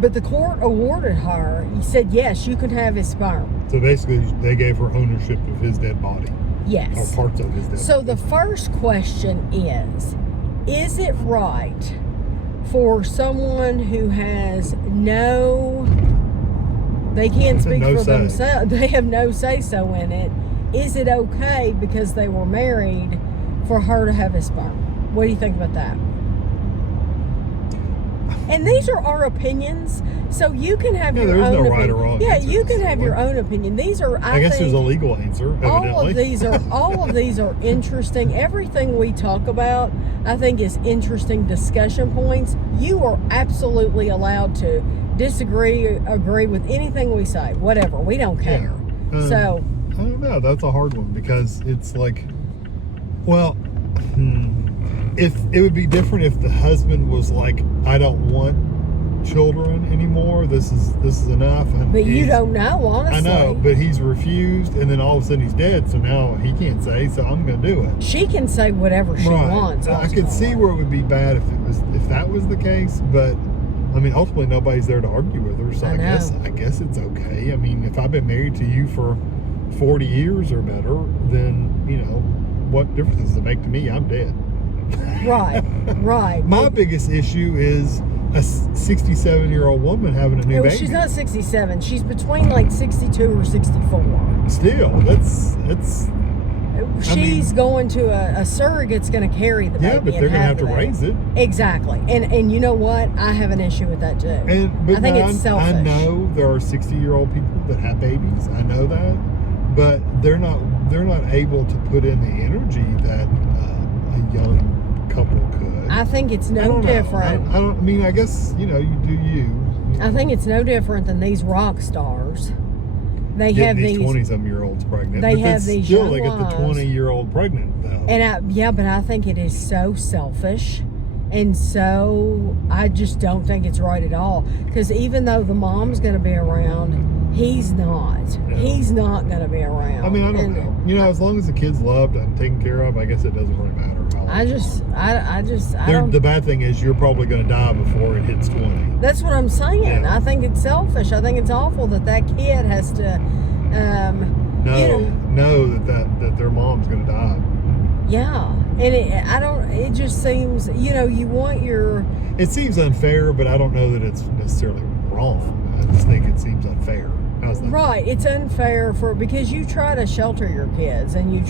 awarded her. He said, yes, you can have his sperm. So basically, they gave her ownership of his dead body. Yes. Or parts of his dead body. So the first question is it right for someone who has they can't speak no for say. themselves, they have no say-so in it, is it okay because they were married for her to have a sperm? What do you think about that? And these are our opinions, so you can have your there is own no opinion. right or wrong Yeah, answer you to can this have one. your own opinion. These are, I guess think, there's a legal answer, evidently. all of these are interesting. Everything we talk about, I think, is interesting discussion points. You are absolutely allowed to disagree, agree with anything we say, whatever. We don't care. So I don't know. That's a hard one because it's like, well, if it would be different if the husband was like, I don't want children anymore. This is enough. And but you don't know, honestly. I know, but he's refused, and then all of a sudden he's dead. So now he can't say. So I'm going to do it. She can say whatever she wants. I could see where it would be bad if that was the case, but I mean, ultimately nobody's there to argue with her. So I guess it's okay. I mean, if I've been married to you for 40 years or better, then what difference does it make to me? I'm dead. Right. My biggest issue is a 67-year-old woman having a new baby. She's not 67. She's between like 62 or 64. Still, that's. She's going to a surrogate's going to carry the baby. Yeah, but they're going to have to raise it. Exactly. And you know what? I have an issue with that too. I think it's selfish. I know there are 60-year-old people that have babies. I know that, but they're not able to put in the energy that a young couple could. I think it's no different. I guess you do you. I think it's no different than these rock stars. They get have these these 20-some-year-olds pregnant. They have these still young they get the 20-year-old pregnant though. And but I think it is so selfish, and so I just don't think it's right at all. Because even though the mom's going to be around, he's not. No. He's not going to be around. I mean, I don't know. As long as the kid's loved and taken care of, I guess it doesn't really matter. The bad thing is you're probably going to die before it hits 20. That's what I'm saying. Yeah. I think it's selfish. I think it's awful that kid has to know that their mom's going to die. Yeah, and it just seems, you want your. It seems unfair, but I don't know that it's necessarily wrong. I just think it seems unfair. How's that? Right, it's unfair because you try to shelter your kids, and you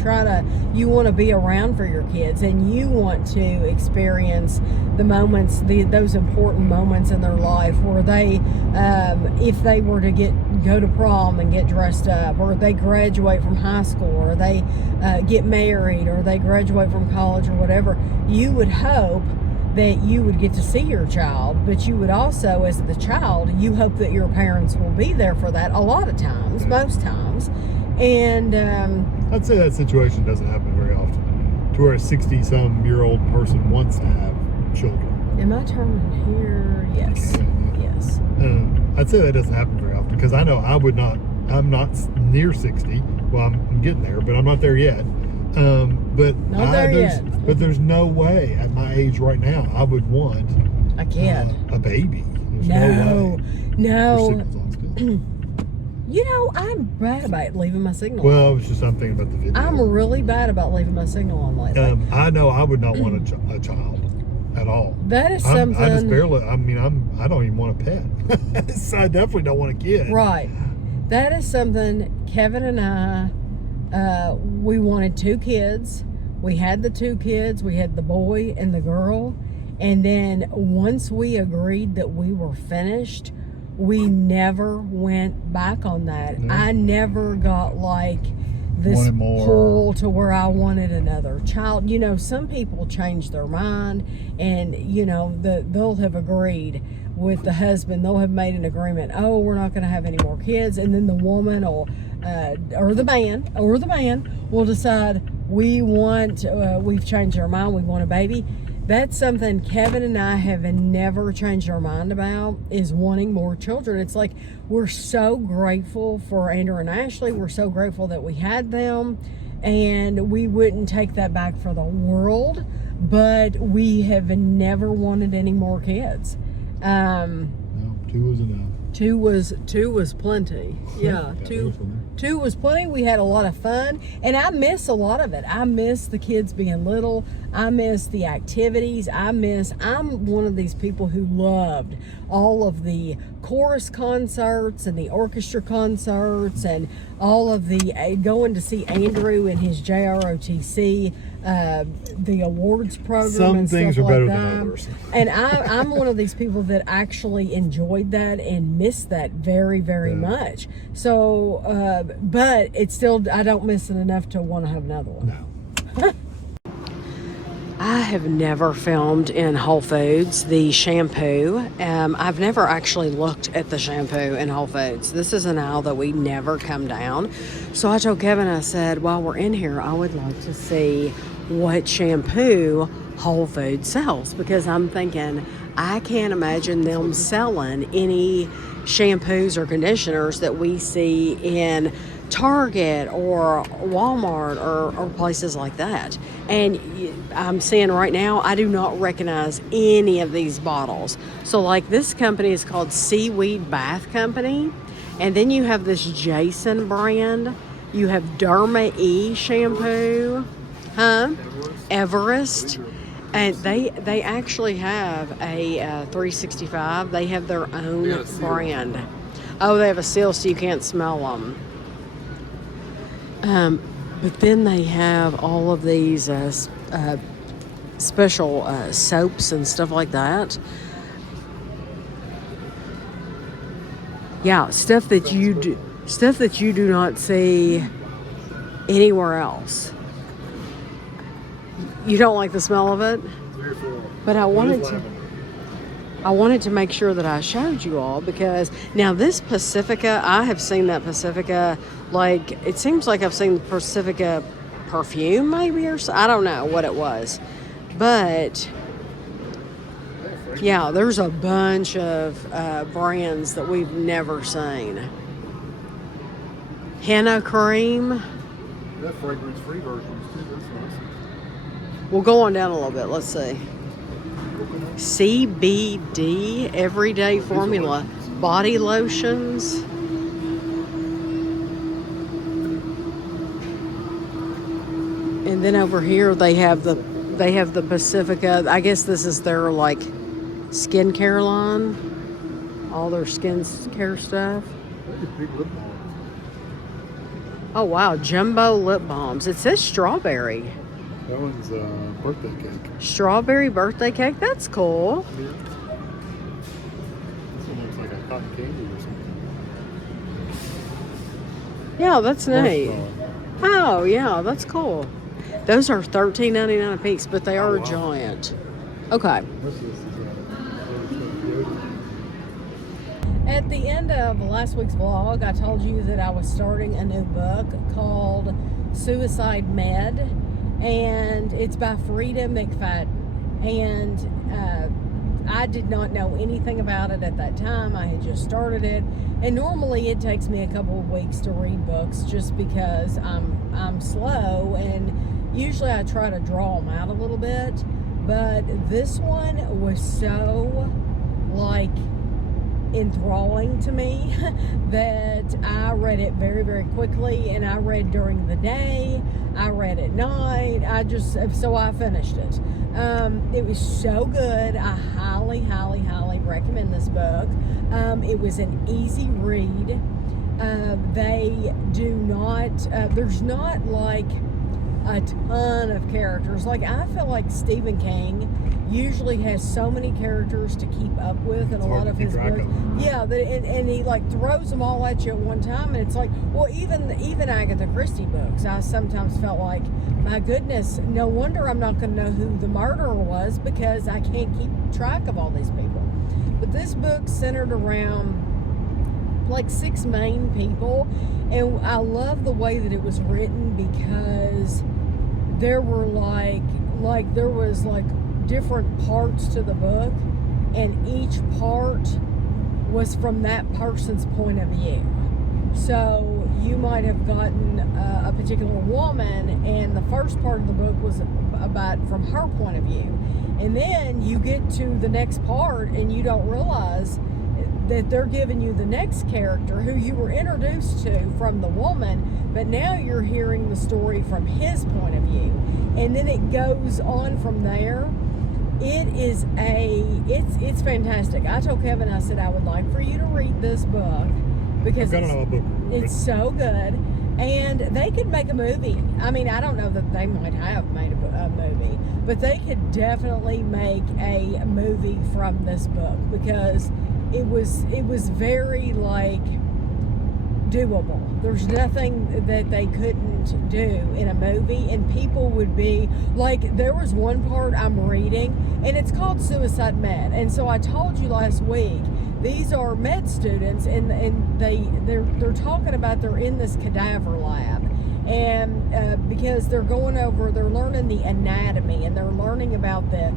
want to be around for your kids, and you want to experience the moments, those important moments in their life where they, if they were to go to prom and get dressed up, or they graduate from high school, or they get married, or they graduate from college, or whatever, you would hope that you would get to see your child, but you would also, as the child, you hope that your parents will be there for that a lot of times, most times. And I'd say that situation doesn't happen very often, to where a 60-some-year-old person wants to have children. Am I turning here? Yes. Yes. I'd say that doesn't happen very often, because I know I would not. I'm not near 60. Well, I'm getting there, but I'm not there yet. But there's no way at my age right now I would want a kid, a baby. There's no way. No. I'm bad about leaving my signal. Well, it was just something about the video. I'm really bad about leaving my signal on lately. I know I would not want a child at all. That is something. I just barely. I don't even want a pet. So I definitely don't want a kid. Right. That is something Kevin and I. We wanted 2 kids. We had the 2 kids. We had the boy and the girl. And then once we agreed that we were finished, we never went back on that. No. I never got like this pull to where I wanted another child. Some people change their mind, and they'll have agreed with the husband. They'll have made an agreement. Oh, we're not going to have any more kids, and then the woman or the man will decide we've changed our mind. We want a baby. That's something Kevin and I have never changed our mind about, is wanting more children. It's like we're so grateful for Andrew and Ashley. We're so grateful that we had them, and we wouldn't take that back for the world, but we have never wanted any more kids. No, 2 was enough. Two was plenty. Yeah, two was plenty. We had a lot of fun, and I miss a lot of it. I miss the kids being little. I miss the activities. I'm one of these people who loved all of the chorus concerts and the orchestra concerts and all of the going to see Andrew and his JROTC, the awards program. Some and things stuff are better like than that. others. And I'm one of these people that actually enjoyed that and missed that very, very much. So, but it's still, I don't miss it enough to want to have another one. No. I have never filmed in Whole Foods the shampoo. I've never actually looked at the shampoo in Whole Foods. This is an aisle that we never come down. So I told Kevin, I said, while we're in here, I would like to see what shampoo Whole Foods sells, because I'm thinking I can't imagine them selling any shampoos or conditioners that we see in Target or Walmart or places like that. And I'm seeing right now, I do not recognize any of these bottles. So like this company is called Seaweed Bath Company. And then you have this Jason brand. You have Derma E shampoo. Everest. And they actually have a 365. They have their own brand. Oh, they have a seal so you can't smell them. But then they have all of these special soaps and stuff like that. Yeah, stuff that you do not see anywhere else. You don't like the smell of it? But I wanted to make sure that I showed you all, because now this Pacifica, I have seen that Pacifica, like it seems like I've seen the Pacifica perfume maybe, or so, I don't know what it was. But yeah, there's a bunch of brands that we've never seen. Henna cream. That fragrance-free versions too. That's nice. We'll go on down a little bit. Let's see. CBD everyday formula body lotions. And then over here they have the Pacifica. I guess this is their like skincare line. All their skincare stuff. Big lip balm. Oh wow, jumbo lip balms. It says strawberry. That one's birthday cake. Strawberry birthday cake? That's cool. Yeah. This one looks like a cotton candy or something. Yeah, that's neat. Marshmallow. Oh, yeah, that's cool. Those are $13.99 a piece, but they are giant. Okay. What's this? At the end of last week's vlog, I told you that I was starting a new book called Suicide Med. And it's by Frida McFadden. And I did not know anything about it at that time. I had just started it. And normally it takes me a couple of weeks to read books just because I'm slow. And usually I try to draw them out a little bit. But this one was so, like, enthralling to me that I read it very, very quickly, and I read during the day, I read at night, so I finished it. It was so good. I highly, highly, highly recommend this book. It was an easy read. They do not, there's not like a ton of characters. Like, I feel like Stephen King usually has so many characters to keep up with in a lot of his books. Yeah, and he like throws them all at you at one time, and it's like, well, even Agatha Christie books, I sometimes felt like, my goodness, no wonder I'm not going to know who the murderer was, because I can't keep track of all these people. But this book centered around like 6 main people, and I love the way that it was written, because there were there was different parts to the book, and each part was from that person's point of view. So you might have gotten a particular woman, and the first part of the book was about from her point of view, and then you get to the next part and you don't realize that they're giving you the next character who you were introduced to from the woman, but now you're hearing the story from his point of view. And then it goes on from there. It's fantastic. I told Kevin, I said, I would like for you to read this book because it's so good. And they could make a movie. I mean, I don't know that they might have made a movie, but they could definitely make a movie from this book because it was very like doable. There's nothing that they couldn't do in a movie, and people would be like, there was one part I'm reading and it's called Suicide Med, and so I told you last week these are med students, and they're talking about they're in this cadaver lab, and because they're learning the anatomy, and they're learning about the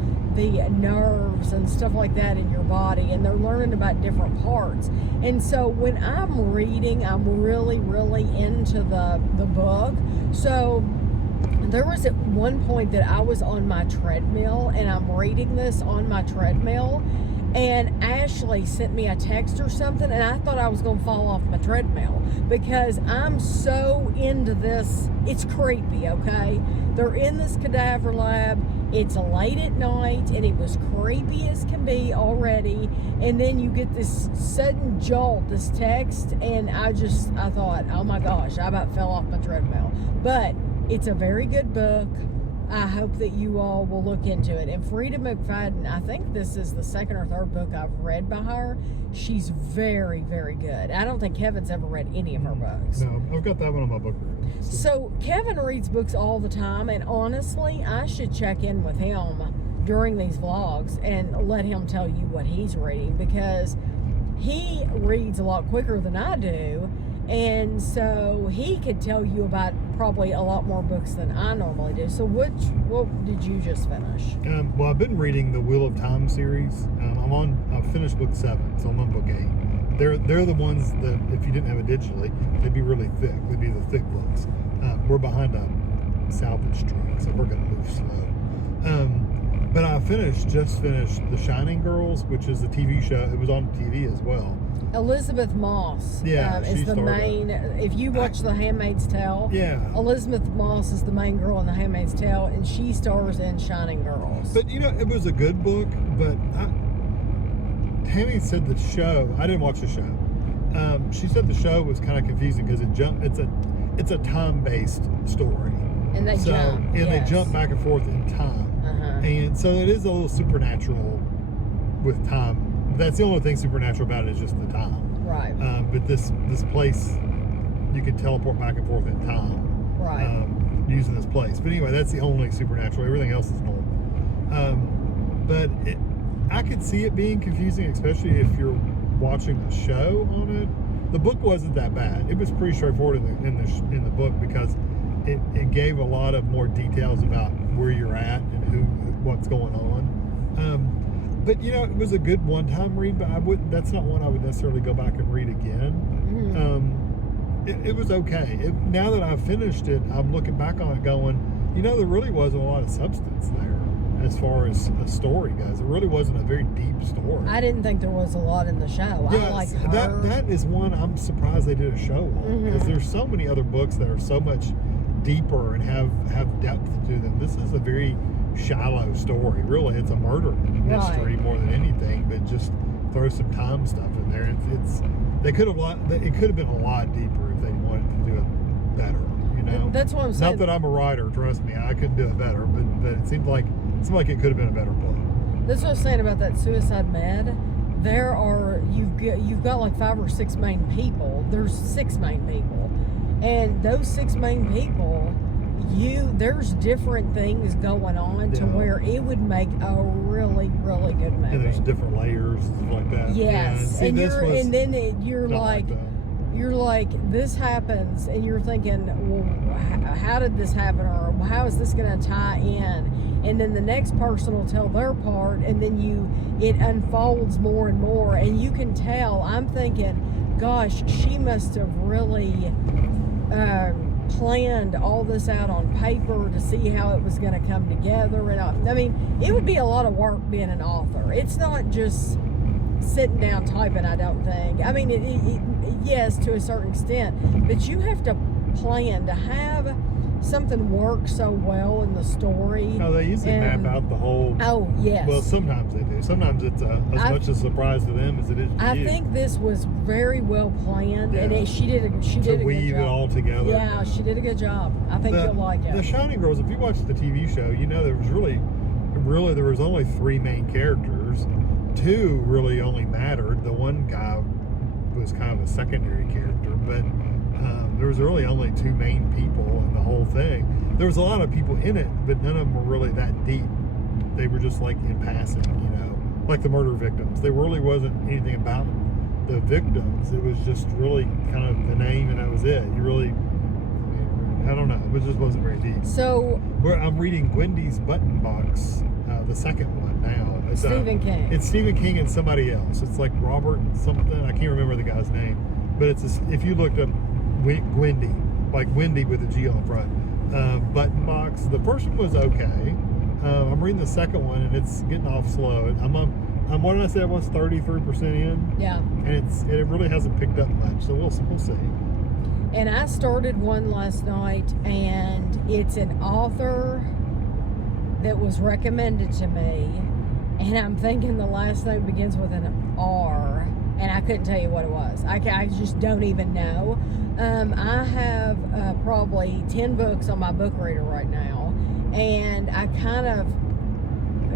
nerves and stuff like that in your body, and they're learning about different parts. And so when I'm reading, I'm really, really into the book. So there was at one point that I was on my treadmill, and I'm reading this on my treadmill, and Ashley sent me a text or something, and I thought I was going to fall off my treadmill because I'm so into this. It's creepy, okay? They're in this cadaver lab. It's late at night, and it was creepy as can be already. And then you get this sudden jolt, this text, and I thought, oh my gosh, I about fell off my treadmill. But it's a very good book. I hope that you all will look into it. And Frida McFadden, I think this is the second or third book I've read by her. She's very, very good. I don't think Kevin's ever read any of her books. No, I've got that one on my book list. So Kevin reads books all the time, and honestly, I should check in with him during these vlogs and let him tell you what he's reading, because he reads a lot quicker than I do. And so he could tell you about probably a lot more books than I normally do. So what did you just finish? Well, I've been reading the Wheel of Time series. I've finished book 7, so I'm on book 8. They're the ones that, if you didn't have it digitally, they'd be really thick. They'd be the thick books. We're behind a salvage truck, so we're going to move slow. But I just finished The Shining Girls, which is a TV show. It was on TV as well. Elizabeth Moss is the main. If you watch The Handmaid's Tale, Elizabeth Moss is the main girl in The Handmaid's Tale, and she stars in Shining Girls. But it was a good book. But Tammy said the show. I didn't watch the show. She said the show was kind of confusing because it's a time-based story, and they jump back and forth in time, and so it is a little supernatural with time. That's the only thing supernatural about it is just the time. Right. But this place, you can teleport back and forth in time. Right. Using this place. But anyway, that's the only supernatural. Everything else is normal. But I could see it being confusing, especially if you're watching the show on it. The book wasn't that bad. It was pretty straightforward in the book because it gave a lot of more details about where you're at and what's going on. But it was a good one-time read, but that's not one I would necessarily go back and read again. Mm-hmm. It was okay. Now that I've finished it, I'm looking back on it going, there really wasn't a lot of substance there as far as a story goes. It really wasn't a very deep story. I didn't think there was a lot in the show. Yeah, I like her. That is one I'm surprised they did a show on, because there's so many other books that are so much deeper and have depth to them. This is a very shallow story. Really, it's a murder mystery more than anything, but just throw some time stuff in there. It could have been a lot deeper if they wanted to do it better. That's what I'm saying. Not that I'm a writer, trust me, I couldn't do it better, but it seemed like it could have been a better book. That's what I was saying about that Suicide Med. You've got like 5 or 6 main people. There's 6 main people, and those 6 main people, there's different things going on to where it would make a really, really good movie. And there's different layers and stuff like that. Yes, you're like, this happens, and you're thinking, well, how did this happen, or how is this going to tie in? And then the next person will tell their part, and then it unfolds more and more, and you can tell. I'm thinking, gosh, she must have really planned all this out on paper to see how it was going to come together. And I mean, it would be a lot of work being an author. It's not just sitting down typing, I don't think. I mean, yes, to a certain extent, but you have to plan to have something work so well in the story. Oh, they usually map out the whole. Oh, yes. Well, sometimes they do. Sometimes it's as much a surprise to them as it is to you. I think this was very well planned, and she did a good job. To weave it all together. Yeah, she did a good job. I think you'll like it. The Shining Girls, if you watch the TV show, you know there was really there was only 3 main characters. 2 really only mattered. The one guy was kind of a secondary character, but there was really only 2 main people in the whole thing. There was a lot of people in it, but none of them were really that deep. They were just like in passing, like the murder victims. There really wasn't anything about the victims. It was just really kind of the name, and that was it. I don't know. It just wasn't very deep. So I'm reading Wendy's Button Box, the second one now. It's Stephen King. It's Stephen King and somebody else. It's like Robert something. I can't remember the guy's name, but if you looked up Wendy, like Wendy with a G on the front, Button Box. The first one was okay. I'm reading the second one, and it's getting off slow. I'm what did I say? I was 33% in. Yeah. And it really hasn't picked up much. So we'll see. And I started one last night, and it's an author that was recommended to me, and I'm thinking the last name begins with an R, and I couldn't tell you what it was. I just don't even know. I have probably 10 books on my book reader right now, and I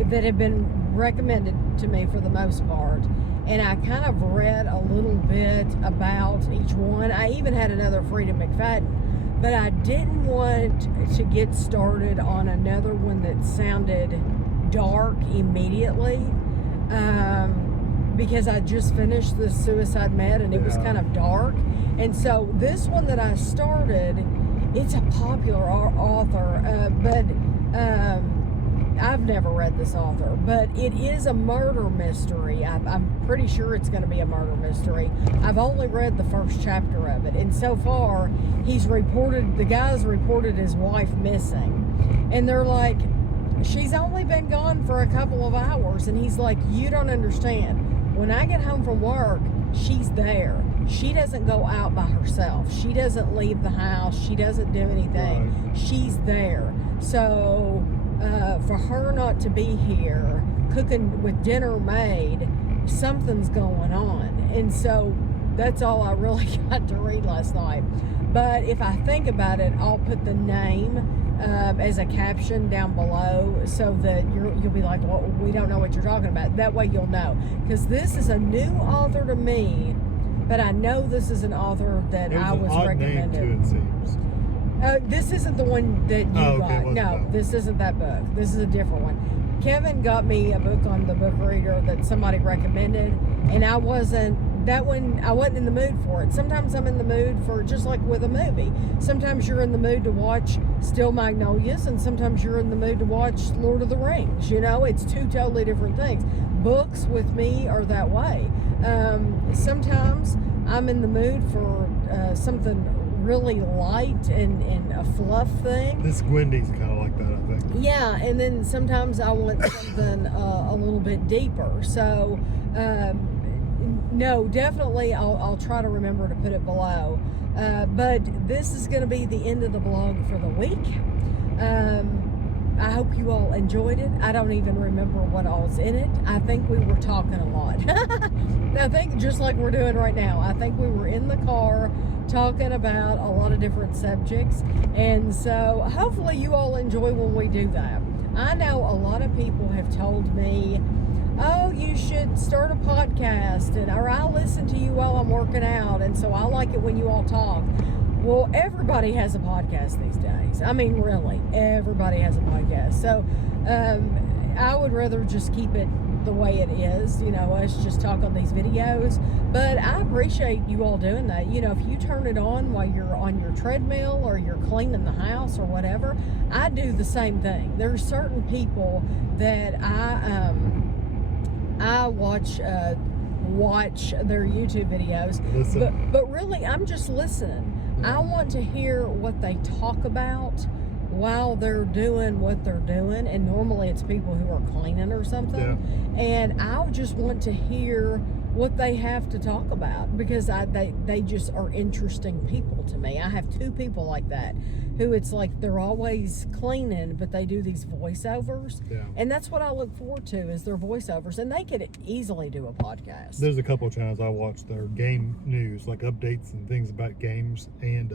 that have been recommended to me for the most part, and I kind of read a little bit about each one. I even had another Frida McFadden, but I didn't want to get started on another one that sounded dark immediately, because I just finished the Suicide Med, and it was kind of dark. And so this one that I started, it's a popular author, but I've never read this author, but it is a murder mystery. I'm pretty sure it's going to be a murder mystery. I've only read the first chapter of it, and so far the guy's reported his wife missing, and they're like, she's only been gone for a couple of hours, and he's like, you don't understand. When I get home from work, she's there. She doesn't go out by herself. She doesn't leave the house. She doesn't do anything. Right. She's there. So for her not to be here, cooking with dinner made, something's going on. And so that's all I really got to read last night. But if I think about it, I'll put the name as a caption down below, so that you'll be like, well, we don't know what you're talking about. That way you'll know. Because this is a new author to me, but I know this is an author that I was recommended. Name to it seems. This isn't the one that you got. No, this isn't that book. This is a different one. Kevin got me a book on the book reader that somebody recommended, and I wasn't in the mood for it. Sometimes I'm in the mood for, just like with a movie. Sometimes you're in the mood to watch Steel Magnolias, and sometimes you're in the mood to watch Lord of the Rings. It's 2 totally different things. Books with me are that way. Sometimes I'm in the mood for something really light and a fluff thing. This Wendy's kind of like that, I think. Yeah, and then sometimes I want something a little bit deeper. So, no, definitely I'll try to remember to put it below. But this is going to be the end of the blog for the week. I hope you all enjoyed it. I don't even remember what all's in it. I think we were talking a lot. I think just like we're doing right now. I think we were in the car talking about a lot of different subjects. And so hopefully you all enjoy when we do that. I know a lot of people have told me, oh, you should start a podcast, or I listen to you while I'm working out, and so I like it when you all talk. Well, everybody has a podcast these days. I mean, really, everybody has a podcast. So I would rather just keep it the way it is, us just talk on these videos. But I appreciate you all doing that. If you turn it on while you're on your treadmill or you're cleaning the house or whatever, I do the same thing. There's certain people that I watch their YouTube videos, but really I'm just listening. I want to hear what they talk about while they're doing what they're doing, and normally it's people who are cleaning or something. Yeah. And I just want to hear what they have to talk about, because they just are interesting people to me. I have two people like that who it's like they're always cleaning, but they do these voiceovers. Yeah. And that's what I look forward to, is their voiceovers. And they could easily do a podcast. There's a couple of channels I watch that are game news, like updates and things about games, and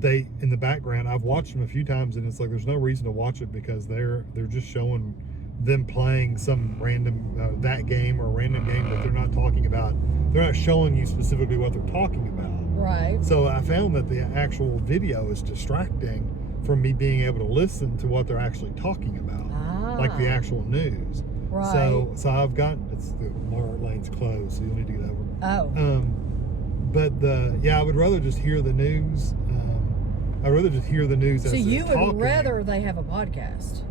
they, in the background, I've watched them a few times, and it's like there's no reason to watch it, because they're just showing them playing some random that game or a random game that they're not talking about. They're not showing you specifically what they're talking about. Right. So I found that the actual video is distracting from me being able to listen to what they're actually talking about, like the actual news. Right. So I've got, it's the Walmart lane's closed, so you'll need to get over. Oh. But I would rather just hear the news. I'd rather just hear the news. So as you they're would talking. rather they have a podcast?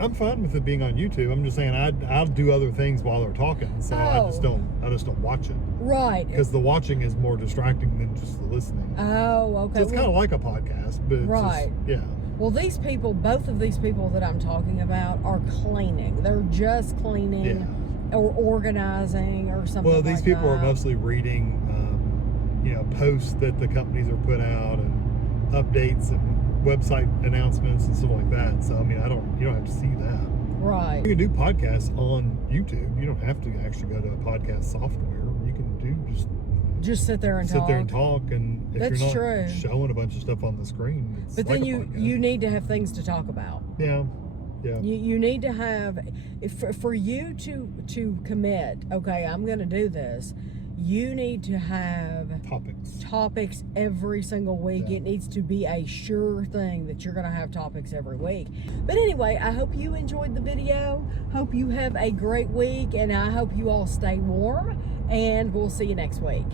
I'm fine with it being on YouTube. I'm just saying I'll do other things while they're talking, so I just don't watch it. Right. Because the watching is more distracting than just the listening. Oh, okay. So it's kind of like a podcast, but it's right. just, yeah. Well, these people, both of these people that I'm talking about, are cleaning. They're just cleaning or organizing or something. Well, these like people that. are mostly reading, posts that the companies are put out, and updates and website announcements and stuff like that. So I mean, you don't have to see that. Right. You can do podcasts on YouTube. You don't have to actually go to a podcast software. You can just sit there and talk. And if That's you're not true. showing a bunch of stuff on the screen, it's But like then a podcast. you need to have things to talk about. Yeah. You need to have, for you to commit, okay, I'm going to do this, you need to have topics every single week. Yeah. It needs to be a sure thing that you're going to have topics every week. But anyway, I hope you enjoyed the video. Hope you have a great week, and I hope you all stay warm, and we'll see you next week.